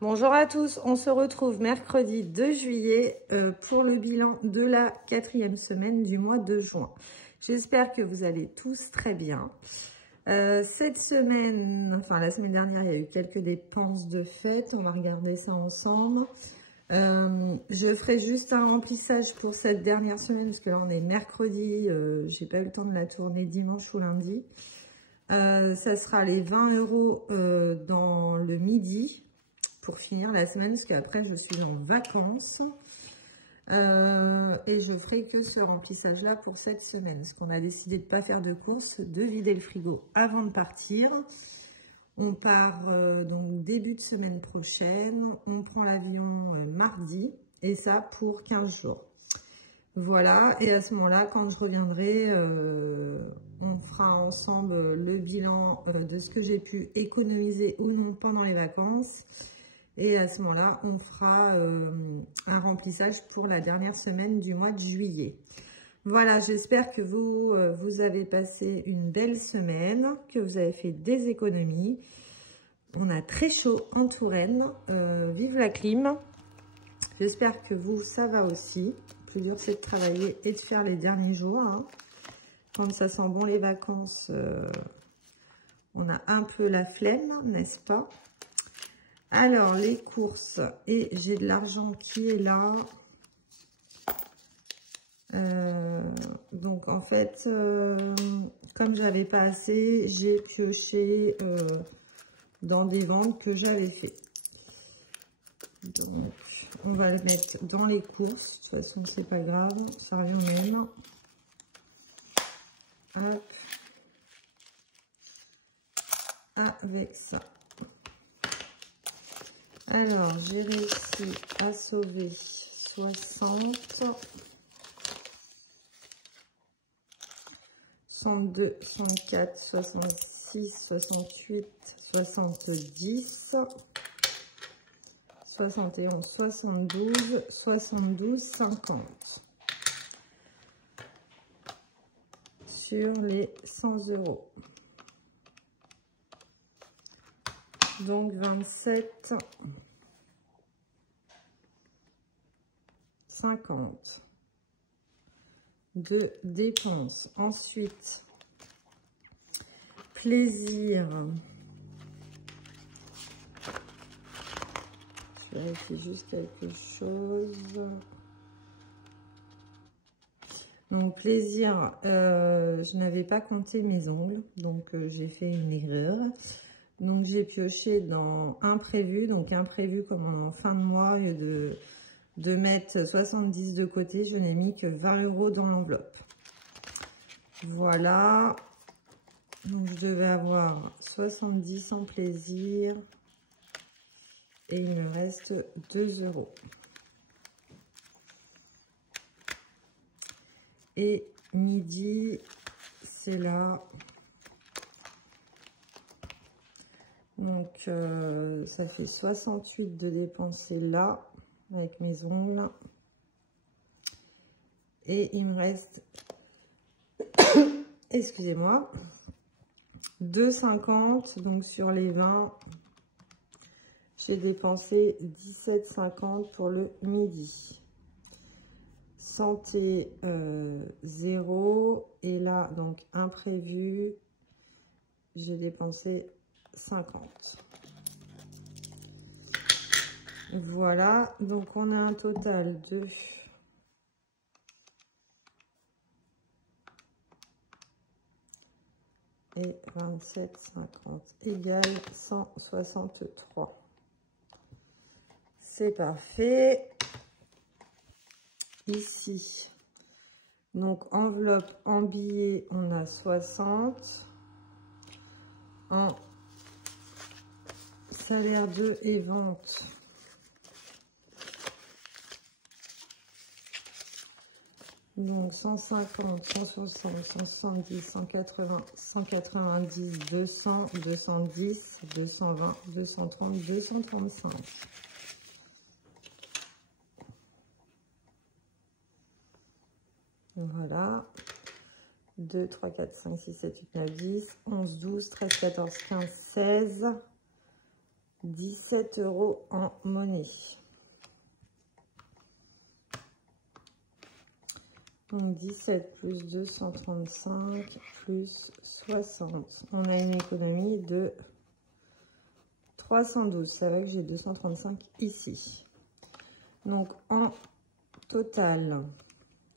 Bonjour à tous, on se retrouve mercredi 2 juillet pour le bilan de la 4e semaine du mois de juin. J'espère que vous allez tous très bien. Cette semaine, enfin la semaine dernière, il y a eu quelques dépenses de fête. On va regarder ça ensemble. Je ferai juste un remplissage pour cette dernière semaine parce que là on est mercredi. J'ai pas eu le temps de la tourner dimanche ou lundi. Ça sera les 20 € dans le midi pour finir la semaine parce qu'après je suis en vacances. Et je ferai que ce remplissage là pour cette semaine parce qu'on a décidé de ne pas faire de course, de vider le frigo avant de partir. On part donc début de semaine prochaine, on prend l'avion mardi et ça pour 15 jours. Voilà, et à ce moment-là, quand je reviendrai, on fera ensemble le bilan de ce que j'ai pu économiser ou non pendant les vacances. Et à ce moment-là, on fera un remplissage pour la dernière semaine du mois de juillet. Voilà, j'espère que vous avez passé une belle semaine, que vous avez fait des économies. On a très chaud en Touraine. Vive la clim. J'espère que vous, ça va aussi. Le plus dur, c'est de travailler et de faire les derniers jours. Hein. Quand ça sent bon les vacances, on a un peu la flemme, n'est-ce pas? Alors, les courses. Et j'ai de l'argent qui est là. Donc, en fait, comme j'avais pas assez, j'ai pioché dans des ventes que j'avais fait. Donc, on va le mettre dans les courses. De toute façon, c'est pas grave. Ça revient au même. Hop. Avec ça. Alors, j'ai réussi à sauver 60, 62, 64, 66, 68, 70, 71, 72, 72, 50 sur les 100 €. Donc 27, 50 de dépenses. Ensuite, plaisir. Je vérifie juste quelque chose. Donc plaisir, je n'avais pas compté mes ongles, donc j'ai fait une erreur. Donc j'ai pioché dans imprévu, donc imprévu comme en fin de mois, au lieu de mettre 70 de côté, je n'ai mis que 20 € dans l'enveloppe. Voilà, donc je devais avoir 70 en plaisir et il me reste 2 €. Et midi, c'est là. Donc, ça fait 68 de dépenser là, avec mes ongles. Et il me reste, excusez-moi, 2,50. Donc, sur les 20, j'ai dépensé 17,50 pour le midi. Santé, 0. Et là, donc, imprévu, j'ai dépensé 50. Voilà, donc on a un total de 27,50 égale 163. C'est parfait. Ici, donc enveloppe en billets, on a 60. En salaire 2 et vente, donc 150, 160, 170, 180, 190, 200, 210, 220, 230, 235. Voilà. 2, 3, 4, 5, 6, 7, 8, 9, 10, 11, 12, 13, 14, 15, 16. 17 € en monnaie. Donc 17 plus 235 plus 60. On a une économie de 312. Ça va que j'ai 235 ici. Donc en total,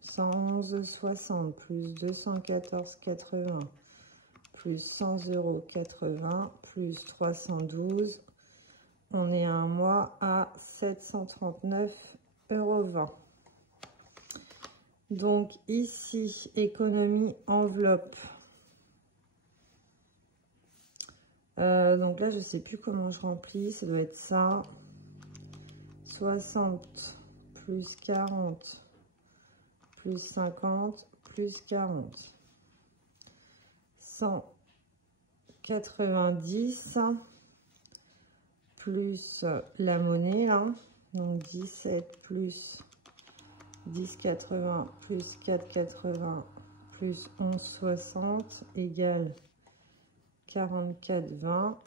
111,60 plus 214,80 plus 100,80 plus 312. On est un mois à 739,20 €. Donc ici, économie enveloppe. Donc là, je ne sais plus comment je remplis. Ça doit être ça. 60 plus 40 plus 50 plus 40. 190 plus la monnaie. Hein. Donc 17 plus 10,80 plus 4,80 plus 11,60 égale 44,20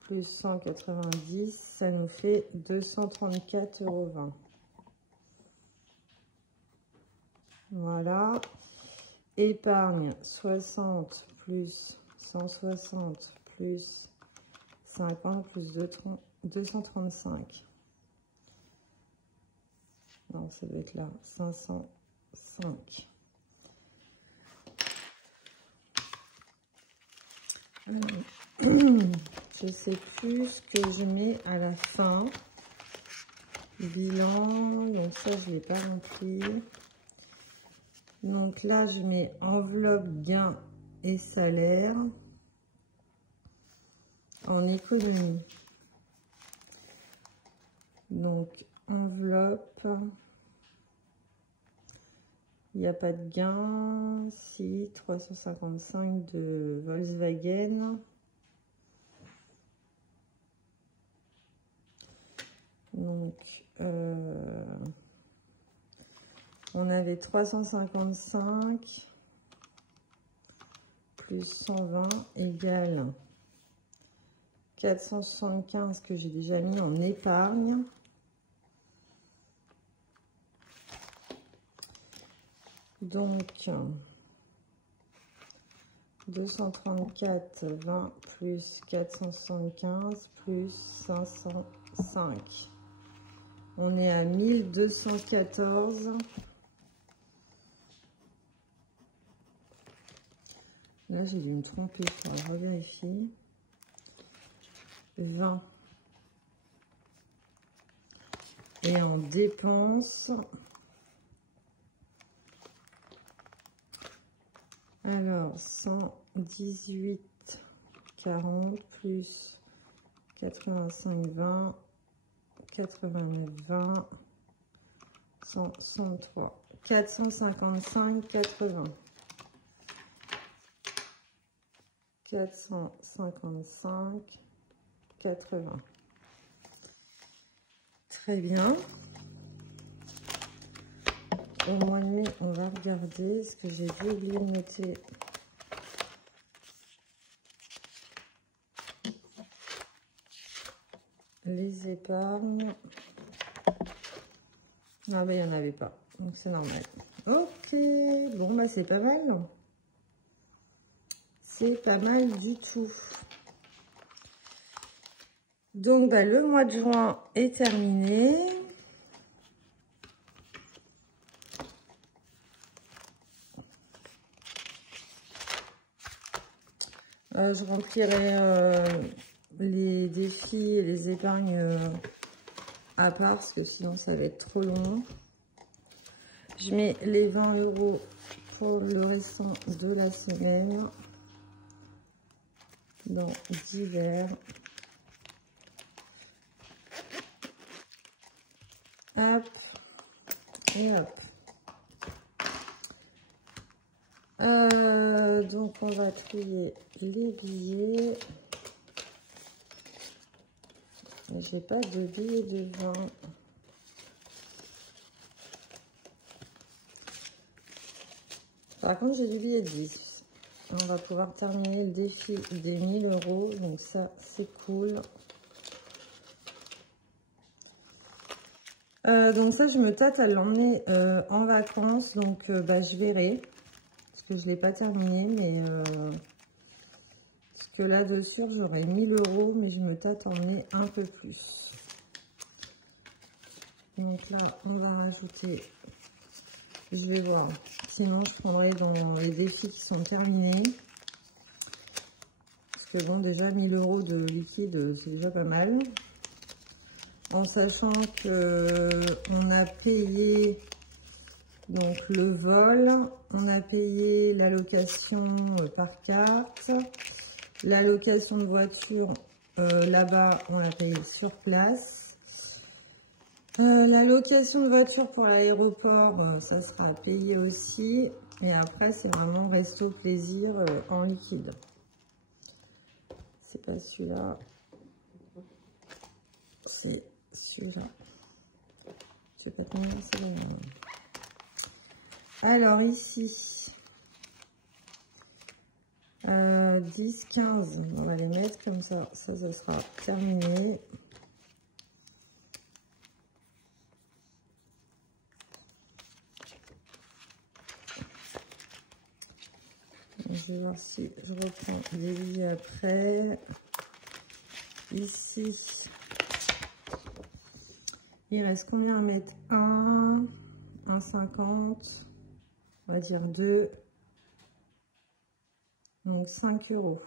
plus 190, ça nous fait 234,20 €. Voilà. Épargne 60 plus 160 plus 50 plus 235. Non, ça doit être là, 505. Alors, je sais plus ce que je mets à la fin. Bilan, donc ça je ne l'ai pas rempli. Donc là je mets enveloppe, gain et salaire en économie. Donc enveloppe, il n'y a pas de gain. Si, 355 de Volkswagen. Donc, on avait 355 plus 120 égale 475 que j'ai déjà mis en épargne. Donc, 234, 20 plus 475 plus 505. On est à 1214. Là, j'ai dû me tromper, je vais revérifier. 20. Et en dépenses, alors 118, 40 plus 85, 20, 89, 20, 163, 455, 80. 455, 80. Très bien. Au mois de mai, on va regarder ce que j'ai oublié de noter. Les épargnes. Ah ben il n'y en avait pas. Donc c'est normal. Ok. Bon bah c'est pas mal. C'est pas mal du tout. Donc bah, le mois de juin est terminé. Je remplirai les défis et les épargnes à part, parce que sinon ça va être trop long. Je mets les 20 € pour le restant de la semaine dans divers. Hop et hop. Donc on va trier les billets. J'ai pas de billets de 20. Par contre j'ai du billet de 10. on va pouvoir terminer le défi des 1000 €. Donc ça, c'est cool. Donc ça, je me tâte à l'emmener en vacances. Donc, je verrai. Parce que je ne l'ai pas terminé. Mais parce que là, dessus, j'aurai 1000 €. Mais je me tâte à emmener un peu plus. Donc là, on va rajouter... Je vais voir. Sinon, je prendrai dans les défis qui sont terminés. Parce que bon, déjà, 1000 € de liquide, c'est déjà pas mal. En sachant que on a payé donc le vol, on a payé la location par carte, la location de voiture là-bas, on l'a payé sur place. La location de voiture pour l'aéroport, ça sera payé aussi. Et après, c'est vraiment resto plaisir en liquide. C'est pas celui-là. C'est celui-là. Je sais pas combien c'est là. Alors ici, 10, 15, on va les mettre comme ça. Ça sera terminé. Je vais voir si je reprends des billets après. Ici, il reste combien à mettre? 1,50, on va dire 2. Donc 5 €.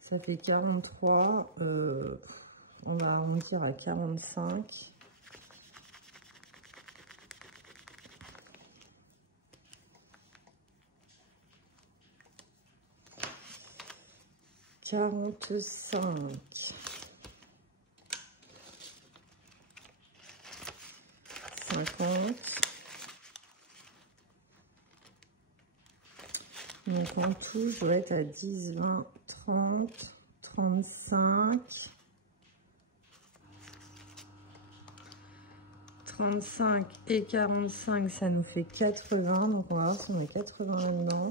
Ça fait 43. On va arrondir à 45. $45. 50. Donc en tout, je dois être à 10, 20, 30, 35. 35 et 45, ça nous fait 80. Donc on va voir si on a 80 là-dedans.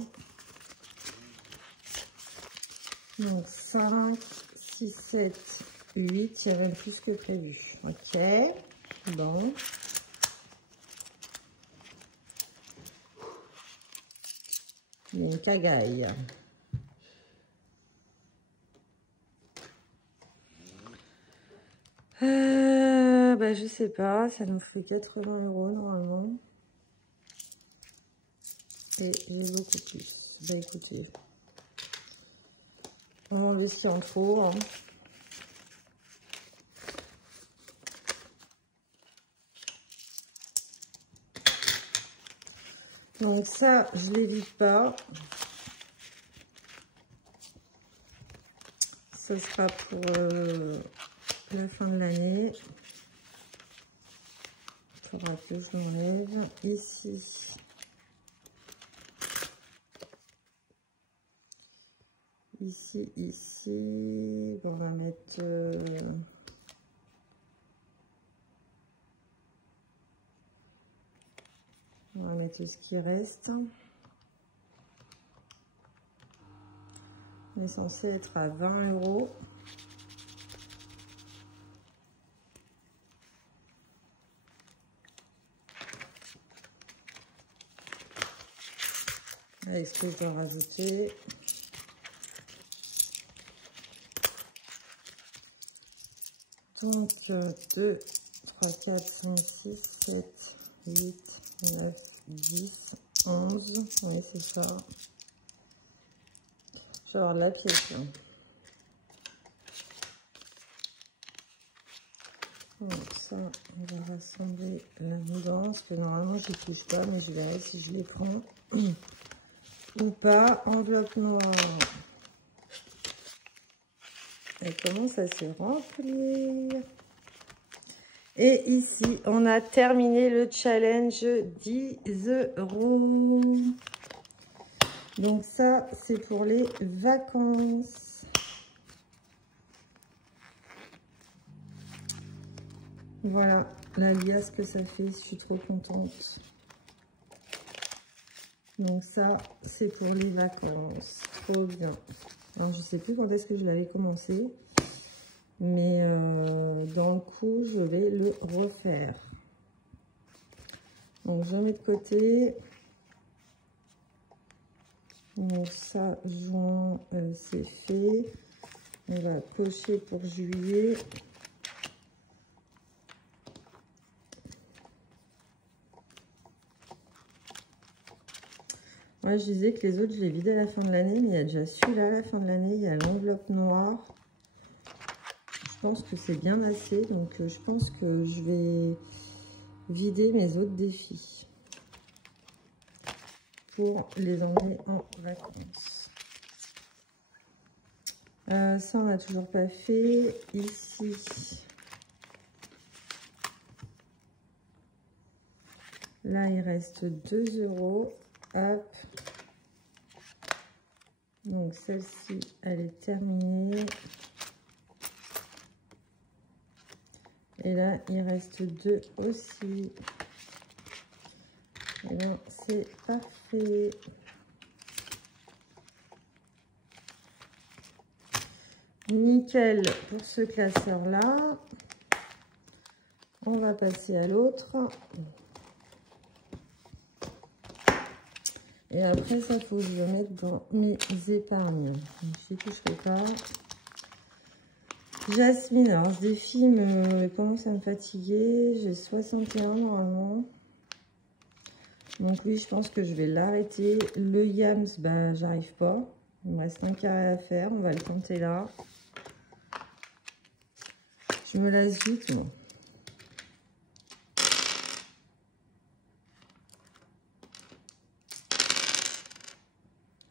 Donc 5, 6, 7, 8, il y a même plus que prévu. Ok, bon. Il y a une cagaille. Je sais pas, ça nous fait 80 € normalement. Et j'ai beaucoup plus. Écoutez, on enlève ce qu'il en faut. Hein. Donc ça, je les vide pas. Ce sera pour la fin de l'année. Il faudra que je l'enlève. Ici. Ici. On va mettre... on va mettre ce qui reste. On est censé être à 20 €. Est-ce que je dois rajouter? Donc 2, 3, 4, 5, 6, 7, 8, 9, 10, 11. Oui, c'est ça. Je vais avoir de la pièce. Hein. Donc ça, on va rassembler là-dedans. Parce que normalement, je ne touche pas, mais je verrai si je les prends ou pas. Enveloppe noire. Elle commence à se remplir. Et ici, on a terminé le challenge 10 €. Donc ça, c'est pour les vacances. Voilà. la liasse que ça fait, je suis trop contente. Donc ça, c'est pour les vacances. Trop bien. Alors, je sais plus quand est-ce que je l'avais commencé. Mais dans le coup, je vais le refaire. Donc, je mets de côté. Donc ça, juin, c'est fait. On va cocher pour juillet. Moi, je disais que les autres, je les vidais à la fin de l'année, mais il y a déjà celui-là à la fin de l'année. Il y a l'enveloppe noire. Je pense que c'est bien assez, donc je pense que je vais vider mes autres défis pour les emmener en vacances. Ça, on n'a toujours pas fait. Ici, là, il reste 2 €. Hop. Donc, celle-ci, elle est terminée. Et là, il reste 2 aussi. Et bien, c'est parfait. Nickel pour ce classeur-là. On va passer à l'autre. Et après, ça, il faut que je le mette dans mes épargnes. Je n'y toucherai pas. Jasmine, alors ce défi commence à me fatiguer. J'ai 61 normalement. Donc oui, je pense que je vais l'arrêter. Le Yams, bah, j'arrive pas. Il me reste un carré à faire. On va le compter là. Je me lasse vite, moi.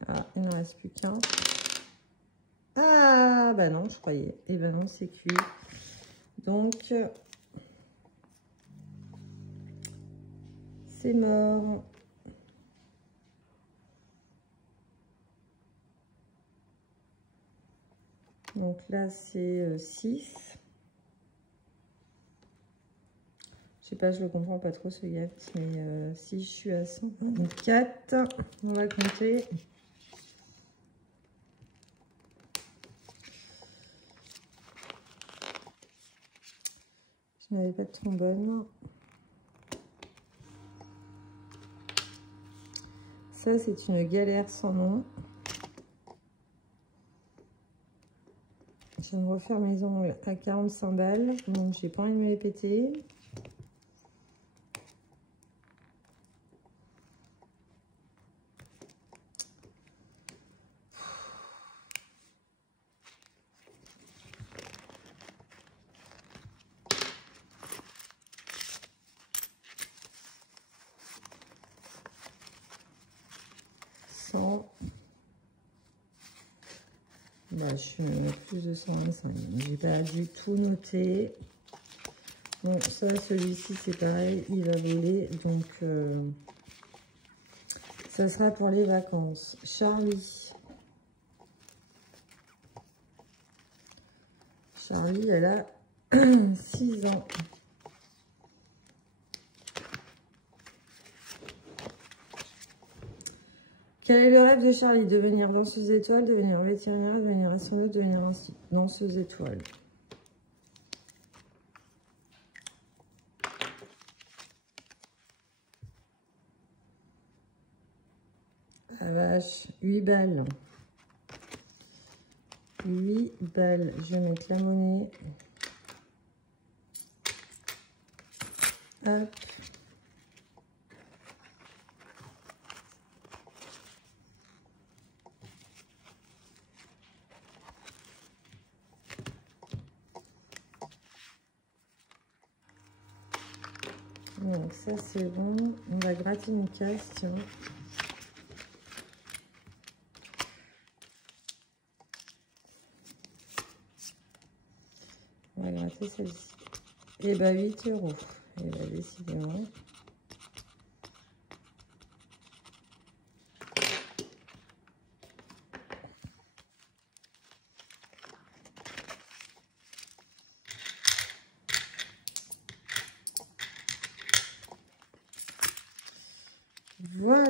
Ah, il ne reste plus qu'un. Ah, bah non, je croyais. Et ben non, c'est cuit. Donc, c'est mort. Donc là, c'est 6. Je sais pas, je ne le comprends pas trop ce Yacht, mais si je suis à 124, on va compter. Je n'avais pas de trombone. Ça, c'est une galère sans nom. Je viens de refaire mes ongles à 45 balles, donc j'ai pas envie de me les péter. Bah, je suis plus de 125. J'ai pas du tout noté. Bon, ça, celui-ci, c'est pareil, il va voler. Donc, ça sera pour les vacances. Charlie. Charlie, elle a 6 ans. Quel est le rêve de Charlie? Devenir danseuse étoile, devenir vétérinaire, devenir astronaute, devenir danseuse étoile. Ah vache, 8 balles. 8 balles. Je vais mettre la monnaie. Hop. Donc ça c'est bon. On va gratter une case, tiens. On va gratter celle-ci. Et bah 8 €. Et bah décidément.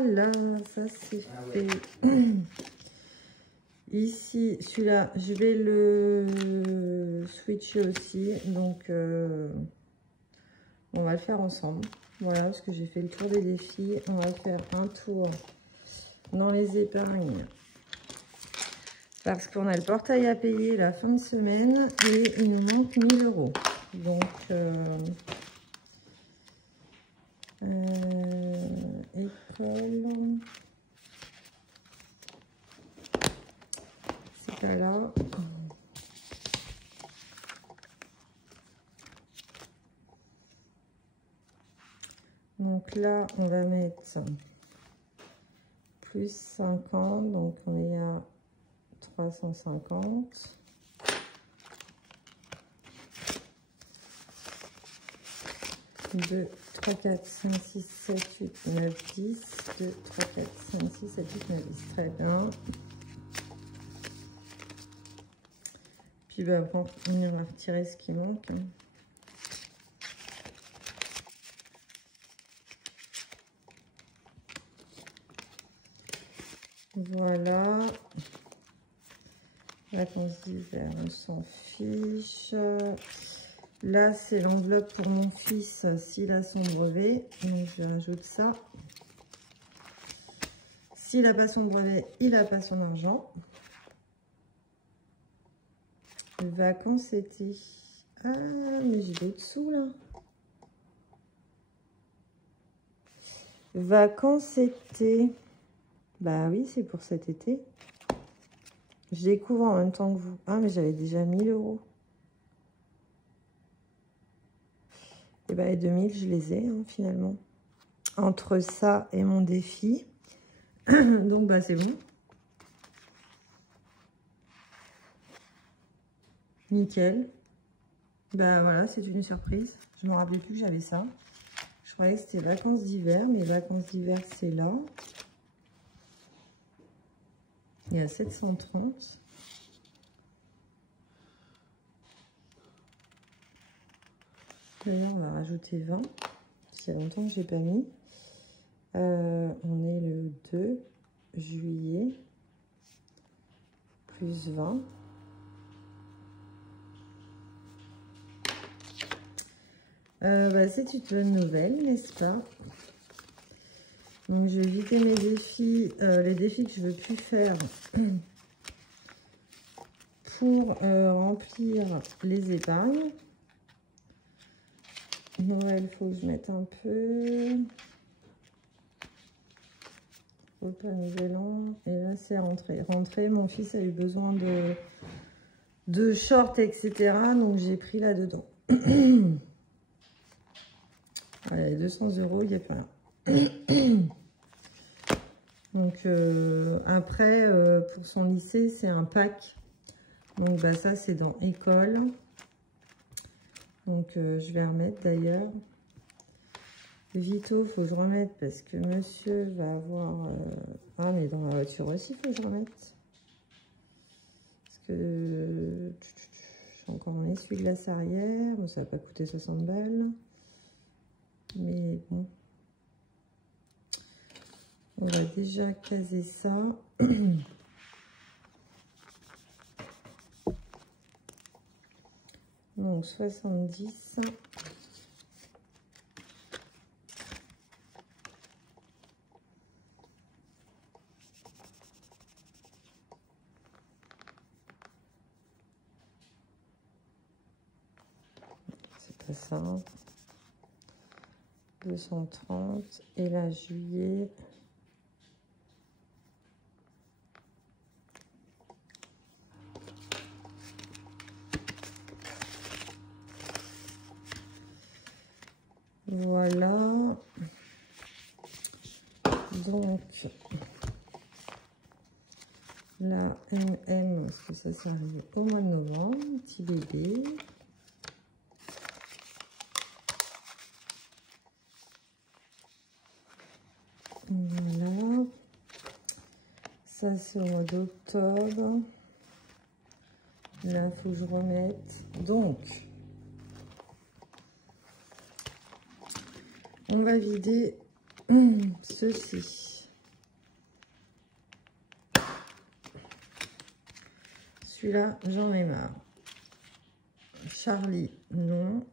Voilà, ça c'est fait. Ici, celui-là, je vais le switcher aussi. Donc, on va le faire ensemble. Voilà, parce que j'ai fait le tour des défis. On va faire un tour dans les épargnes. Parce qu'on a le portail à payer la fin de semaine. Et il nous manque 1000 €. Donc, école. C'est pas là. Donc là, on va mettre plus 50. Donc on est à 350. Deux, 3, 4, 5, 6, 7, 8, 9, 10. 2, 3, 4, 5, 6, 7, 8, 9, 10. Très bien. Puis bah, après, on va retirer ce qui manque. Voilà. Vacances d'hiver, on s'en fiche. Là, c'est l'enveloppe pour mon fils s'il a son brevet. Donc, je rajoute ça. S'il n'a pas son brevet, il n'a pas son argent. Vacances été. Ah, mais j'ai d'autres sous là. Vacances été. Bah oui, c'est pour cet été. Je découvre en même temps que vous. Ah, mais j'avais déjà 1000 €. Et bah, les 2000, je les ai hein, finalement. Entre ça et mon défi. Donc, bah, c'est bon. Nickel. Bah, voilà, c'est une surprise. Je ne me rappelais plus que j'avais ça. Je croyais que c'était vacances d'hiver. Mais vacances d'hiver, c'est là. Il y a 730. D'ailleurs, on va rajouter 20. C'est longtemps que je n'ai pas mis. On est le 2 juillet. Plus 20. Bah, c'est une bonne nouvelle, n'est-ce pas? Donc, je vais éviter mes défis, les défis que je ne veux plus faire pour remplir les épargnes. Noël, il faut que je mette un peu. Repas nouvel an. Et là, c'est rentrée. Rentrée, mon fils a eu besoin de shorts, etc. Donc, j'ai pris là-dedans. Allez, 200 €, il n'y a pas rien. Donc, après, pour son lycée, c'est un pack. Donc, bah, ça, c'est dans école. Donc, je vais remettre d'ailleurs. Vito, il faut que je remette parce que monsieur va avoir... Ah, mais dans la voiture aussi, il faut que je remette. Parce que j'ai encore mon essuie-glace arrière. Bon, ça va pas coûter 60 balles. Mais bon. On va déjà caser ça. Donc 70. C'est pas ça. 230. Et là, juillet. Voilà. Donc, la MM, parce que ça arrive au mois de novembre, petit bébé. Voilà. Ça, c'est au mois d'octobre. Là, il faut que je remette. Donc, on va vider ceci. Celui-là, j'en ai marre. Charlie, non.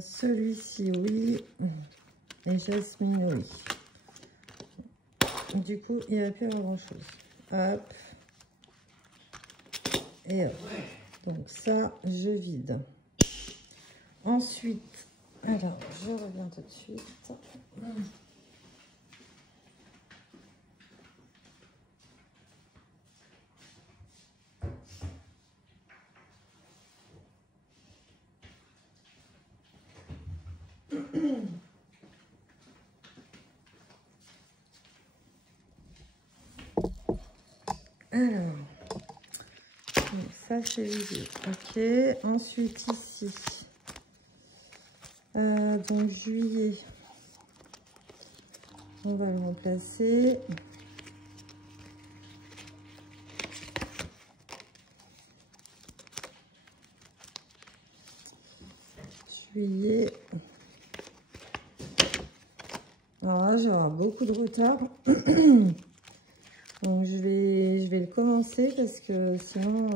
Celui-ci, oui. Et Jasmine, oui. Du coup, il n'y a plus grand-chose. Hop. Et hop. Donc ça, je vide. Ensuite, alors, je reviens tout de suite. Alors, ça c'est vidé. Ok, ensuite ici, donc juillet, on va le remplacer. Juillet. Alors là, j'aurai beaucoup de retard. Donc je vais le commencer parce que sinon,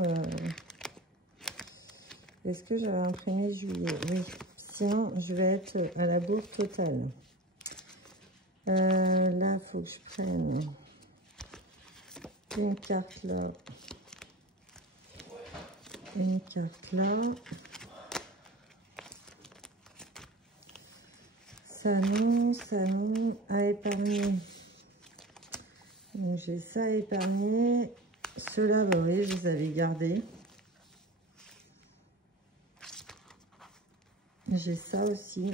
est-ce que j'avais imprimé juillet? Oui, sinon je vais être à la bourre totale. Là, il faut que je prenne une carte là, une carte là. Ça non, à épargner. Donc j'ai ça à épargner. Ceux-là, bah oui, je les avais gardés. J'ai ça aussi.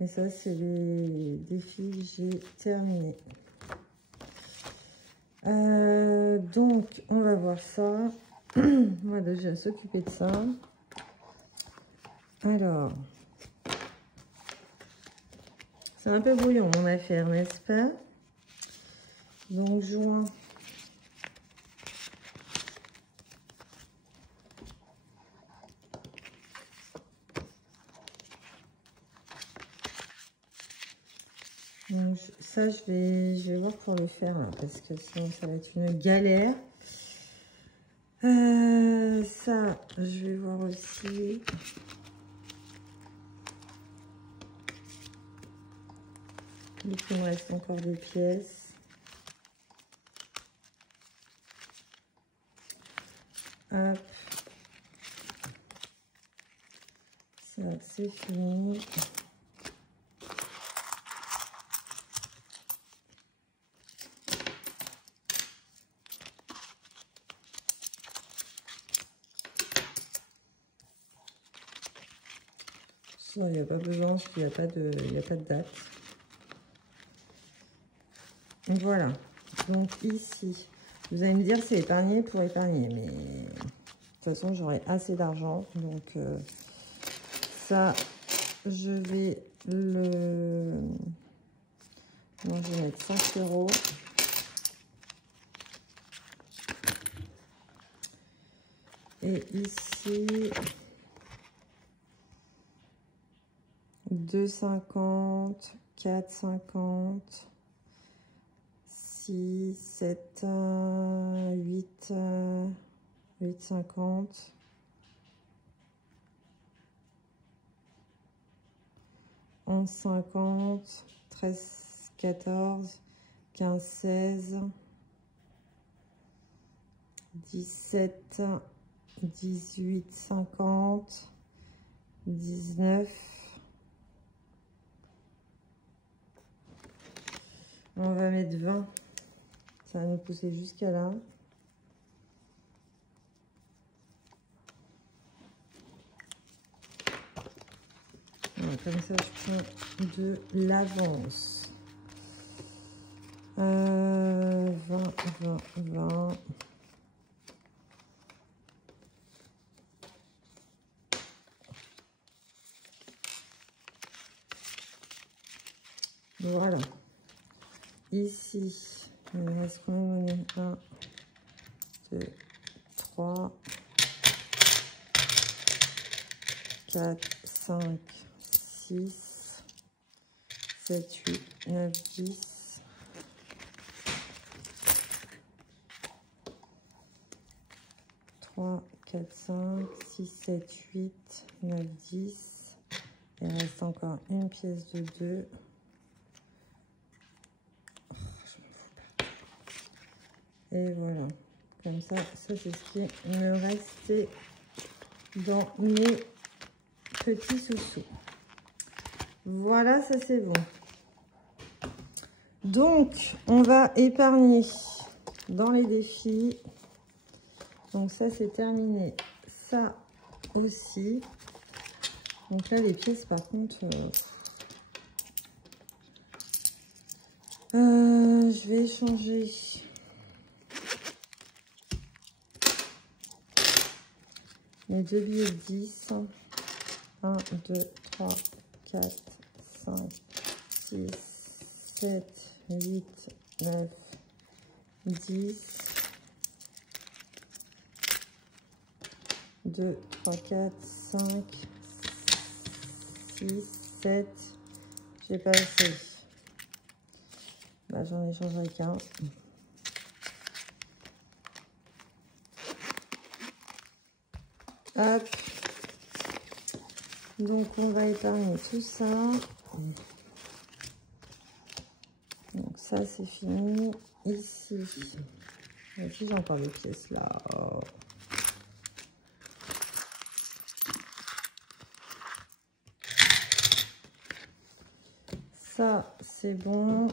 Et ça, c'est les défis que j'ai terminés. Donc, on va voir ça. On va déjà s'occuper de ça. Alors, c'est un peu brouillon mon affaire, n'est-ce pas? Donc, juin. Donc, ça, je vais voir pour le faire, là, parce que sinon, ça va être une galère. Ça, je vais voir aussi. Du coup, il me reste encore des pièces. Hop. Ça, c'est fini. Ça, il n'y a pas besoin, parce qu'il n'y a pas de date. Voilà. Donc ici, vous allez me dire c'est épargné pour épargner, mais de toute façon j'aurai assez d'argent, donc ça je vais le... Moi je vais mettre 5 €. Et ici 2,50, 4,50, 6, 7, 8, 8,50. 11,50, 13, 14, 15, 16, 17, 18, 50, 19. On va mettre 20. Ça va nous pousser jusqu'à là. Voilà, comme ça, je prends de l'avance. 20, 20, 20. Voilà. Ici, il me reste combien de monnaie? 1, 2, 3, 4, 5, 6, 7, 8, 9, 10. 3, 4, 5, 6, 7, 8, 9, 10. Il reste encore une pièce de 2. Oh, je m'en fous pas. Et voilà. Comme ça, ça c'est ce qui me restait dans mes petits sous-sous. Voilà, ça c'est bon. Donc, on va épargner dans les défis. Donc ça c'est terminé. Ça aussi. Donc là, les pièces, par contre, je vais échanger. Les deux billets de 10. 1, 2, 3, 4, 5, 6, 7, 8, 9, 10. 2, 3, 4, 5, 6, 7. J'ai pas assez. Bah, j'en échangerai qu'un. Hop. Donc, on va épargner tout ça. Donc, ça, c'est fini. Ici. Et puis, j'ai encore des pièces là. Oh. Ça, c'est bon.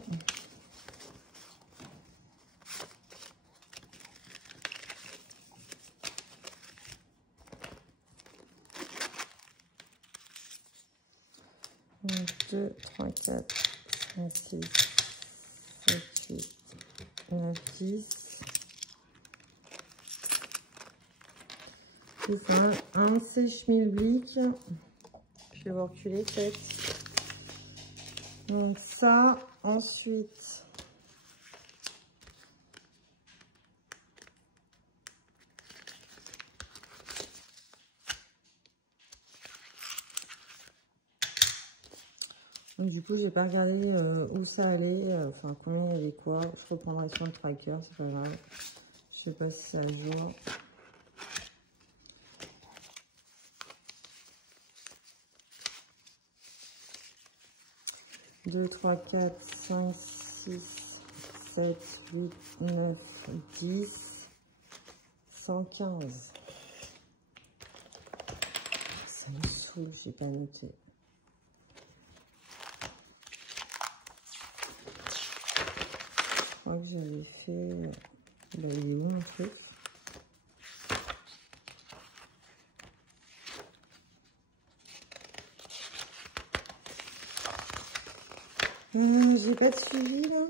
Donc, 2, 3, 4, 5, 6, 7, 8, 9, 10. C'est ça, un sèche-milblick. Je vais vous reculer peut-être. Donc ça, ensuite. Donc, du coup, j'ai pas regardé où ça allait, enfin combien il y avait quoi. Je reprendrai sur le tracker, c'est pas grave. Je sais pas si c'est à jour. Deux, 3, 4, 5, 6, 7, 8, 9, 10, 115. Ça me saoule, j'ai pas noté. Je crois que j'avais fait... Bah, il est où mon truc? J'ai pas de suivi là.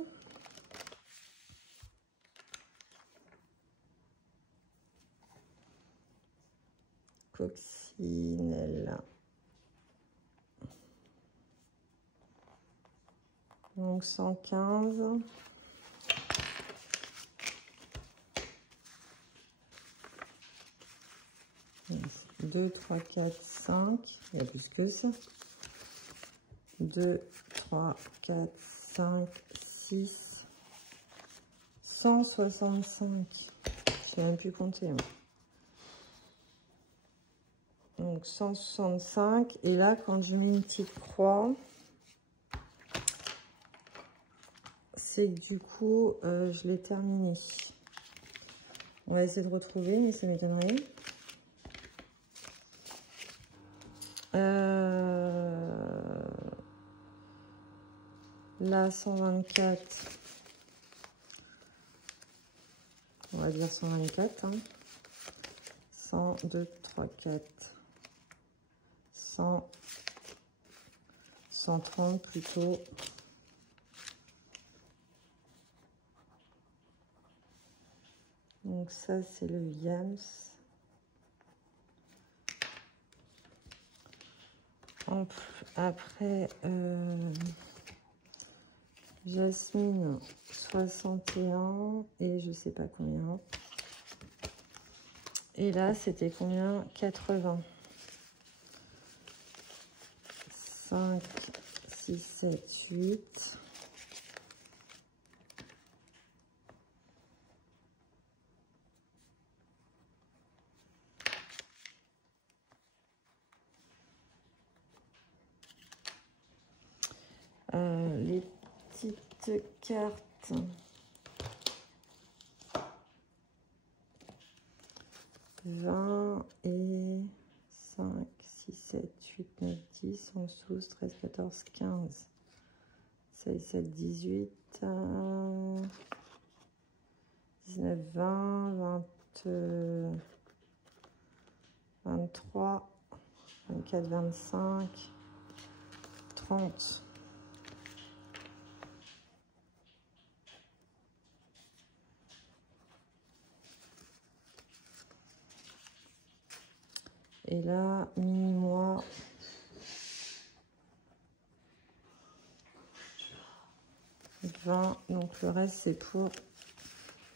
Coccinelle. Donc 115. 2, 3, 4, 5. Il y a plus que ça. 2, 3, 4, 5, 6. 165. Je n'ai même plus compté. Moi. Donc 165. Et là, quand je mets une petite croix, c'est que du coup, je l'ai terminé. On va essayer de retrouver, mais ça m'étonnerait. Là, 124. On va dire 124. Hein. 100, 2, 3, 4. 100. 130 plutôt. Donc ça, c'est le Yams. Après, Jasmine, 61 et je sais pas combien. Et là, c'était combien? 80. 5, 6, 7, 8. Les petites cartes. 20 et 5, 6, 7, 8, 9, 10, 11, 12, 13, 14, 15, 16, 17, 18, 19, 20, 23, 24, 25, 30. Et là, mini-mois. 20. Donc le reste, c'est pour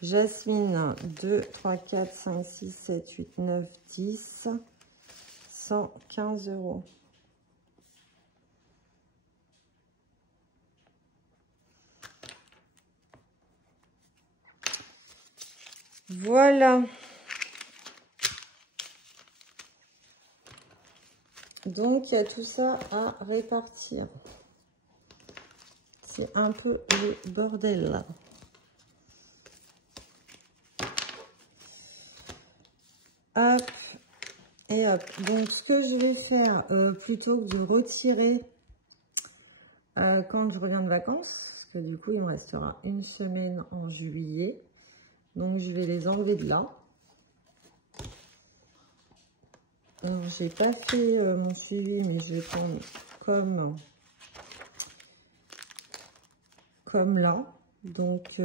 Jasmine. 2, 3, 4, 5, 6, 7, 8, 9, 10. 115 €. Voilà. Donc, il y a tout ça à répartir. C'est un peu le bordel, là. Hop. Et hop. Donc, ce que je vais faire, plutôt que de retirer quand je reviens de vacances, parce que du coup, il me restera une semaine en juillet. Donc, je vais les enlever de là. J'ai pas fait mon suivi, mais je vais prendre comme là. Donc,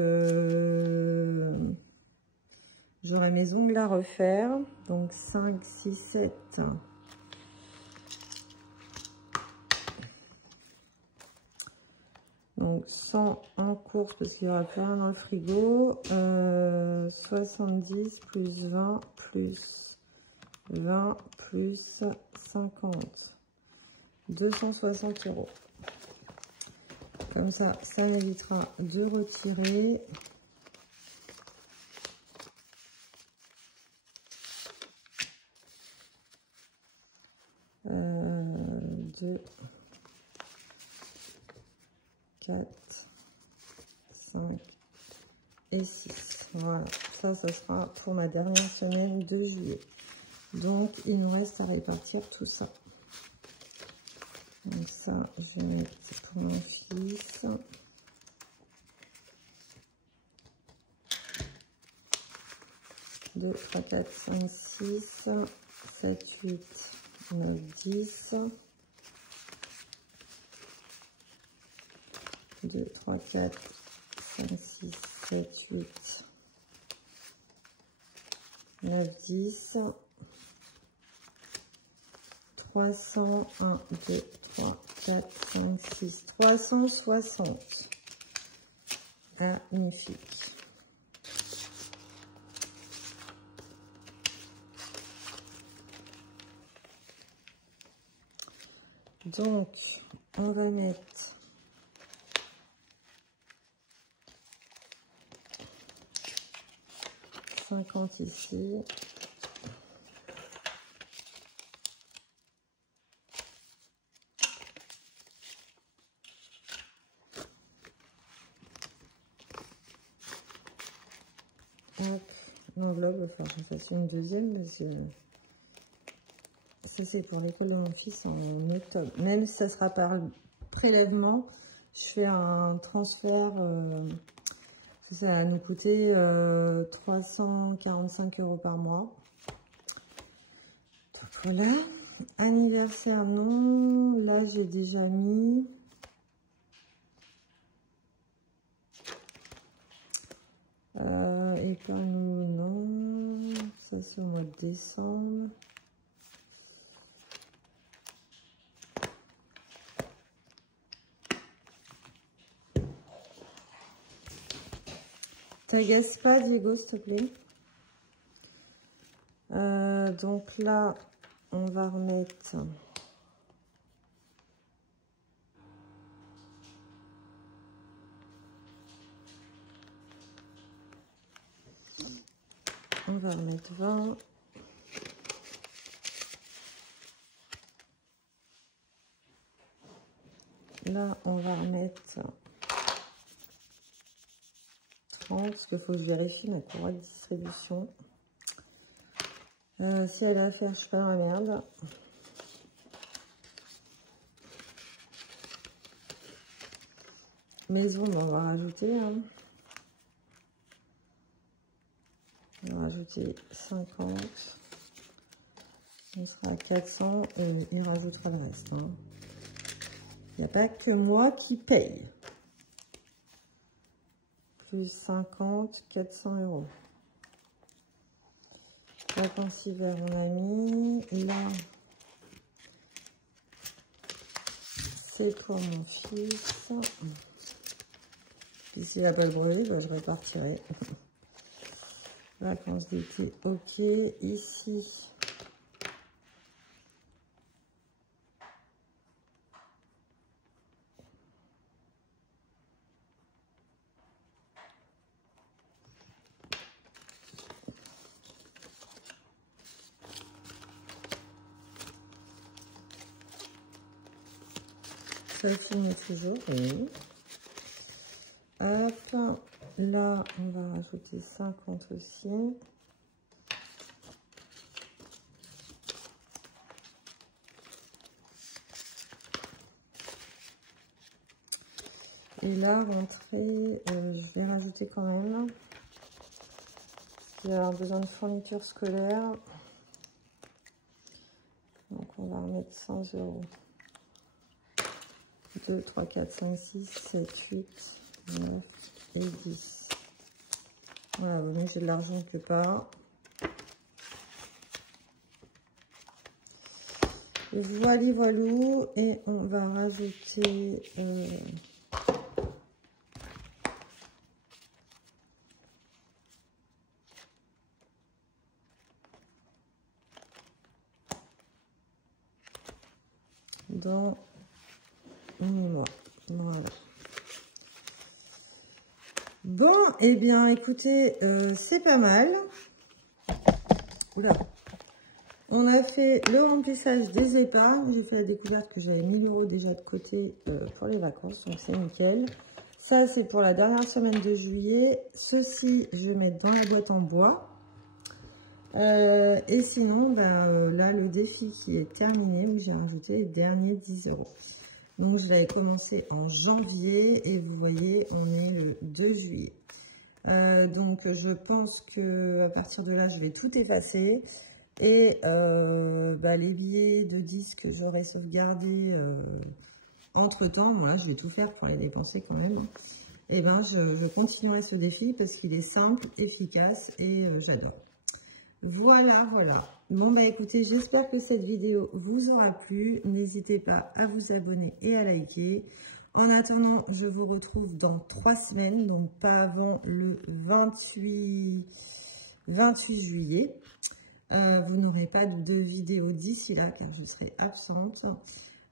j'aurai mes ongles à refaire. Donc, 5, 6, 7. Donc, 100 en course parce qu'il n'y aura plus rien dans le frigo. 70 plus 20 plus 20 plus 50. 260 €. Comme ça, ça m'évitera de retirer. Deux, 4, 5 et 6. Voilà, ça sera pour ma dernière semaine de juillet. Donc, il nous reste à répartir tout ça. Donc ça, je vais mettre pour mon fils. Deux, 3, 4, 5, 6, 7, 8, 9, 10. 2, 3, 4, 5, 6, 7, 8, 9, 10. 300, 1, 2, 3, 4, 5, 6, 360. Magnifique. Donc, on va mettre 50 ici. L'enveloppe, il va falloir que je fasse une deuxième parce que ça c'est pour l'école de mon fils en octobre. Même si ça sera par prélèvement, je fais un transfert. Ça va nous coûter 345 € par mois. Donc voilà. Anniversaire, non. Là, j'ai déjà mis. Épargne, non. Ça, c'est au mois de décembre. T'agaces pas, Diego, s'il te plaît. Donc là, on va remettre... On va remettre 20. Là, on va remettre 30, parce qu'il faut que je vérifie ma courroie de distribution. Si elle va faire, je fais la merde. Maison, on va rajouter. Hein. On va rajouter 50. On sera à 400 et il rajoutera le reste. Hein. Il n'y a pas que moi qui paye. Plus 50, 400 €. Vacances hiver, on a mis. Là, c'est pour mon fils. Puis s'il n'a pas le brevet, bah, je répartirai. Vacances d'été, ok. Ici, ça finit toujours, oui. Hop, là, on va rajouter 50 aussi. Et là, rentrée, je vais rajouter quand même. Je vais avoir besoin de fournitures scolaires. Donc, on va remettre 100 €. 2, 3, 4, 5, 6, 7, 8, 9 et 10. Voilà, vous voyez, j'ai de l'argent que pas. Voilà, voilou. Et on va rajouter... dans moi. Voilà. Bon, eh bien, écoutez, c'est pas mal. Oula. On a fait le remplissage des épargnes. J'ai fait la découverte que j'avais 1000 € déjà de côté pour les vacances. Donc, c'est nickel. Ça, c'est pour la dernière semaine de juillet. Ceci, je vais mettre dans la boîte en bois. Et sinon, ben, là, le défi qui est terminé, où j'ai rajouté les derniers 10 €. Donc, je l'avais commencé en janvier et vous voyez, on est le 2 juillet. Donc, je pense que à partir de là, je vais tout effacer. Et bah, les billets de 10 que j'aurais sauvegardés entre-temps, moi, je vais tout faire pour les dépenser quand même. Et ben, je continuerai ce défi parce qu'il est simple, efficace et j'adore. Voilà, voilà. Bon, bah écoutez, j'espère que cette vidéo vous aura plu. N'hésitez pas à vous abonner et à liker. En attendant, je vous retrouve dans 3 semaines, donc pas avant le 28 juillet. Vous n'aurez pas de vidéo d'ici là, car je serai absente.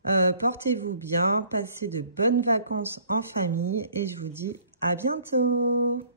Portez-vous bien, passez de bonnes vacances en famille et je vous dis à bientôt.